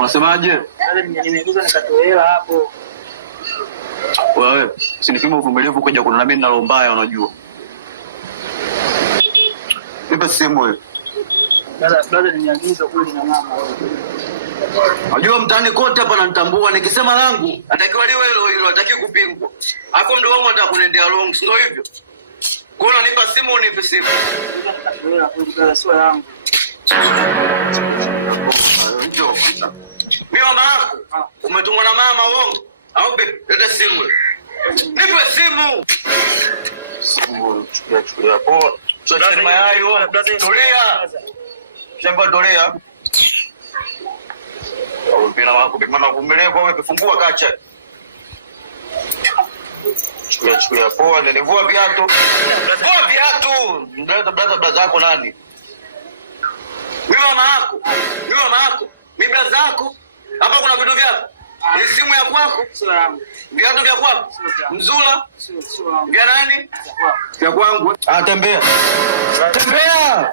Unasemaje? Nimeingiza nikatoa hela hapo. Wewe, usinipime uvumilivu kuja kuna mimi nalo mbaya unajua. Nipe simu wewe. Dada nimeagizwa kule na mama. Unajua mtaani kote hapa nanitambua nikisema langu atakiwa liwe hilo hataki kupingwa. Hapo ndio wao wanataka kunendea long, sio hivyo? Kwa hiyo nipa simu unipe simu. Wewe sio yangu. Ndio. Mimi mama yako umetumwa na mama uongo au leta simu. Nipe simu. Simu chukulia poa. Sasa mayai wewe. Tulia. Shamba tulia. Mpira wako bimana kumelea kwa wewe fungua kacha. Chukulia poa ndio vua viatu. Vua viatu. Ndio brother zako nani? Mimi mama yako. Mimi brother zako. Hapa kuna vitu vyako. Ni simu ya kwako? Sio yangu. Viatu vya kwako? Mzula? Sio yangu. Vya nani? Vya kwangu. Tembea. Tembea.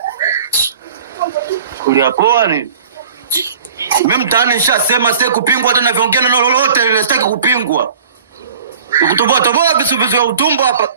Kulia poa ni. Mimi mtaani nishasema sitaki kupingwa hata navyoongea neno lolote, sitaki kupingwa. Nikutoboa visu ya utumbo hapa.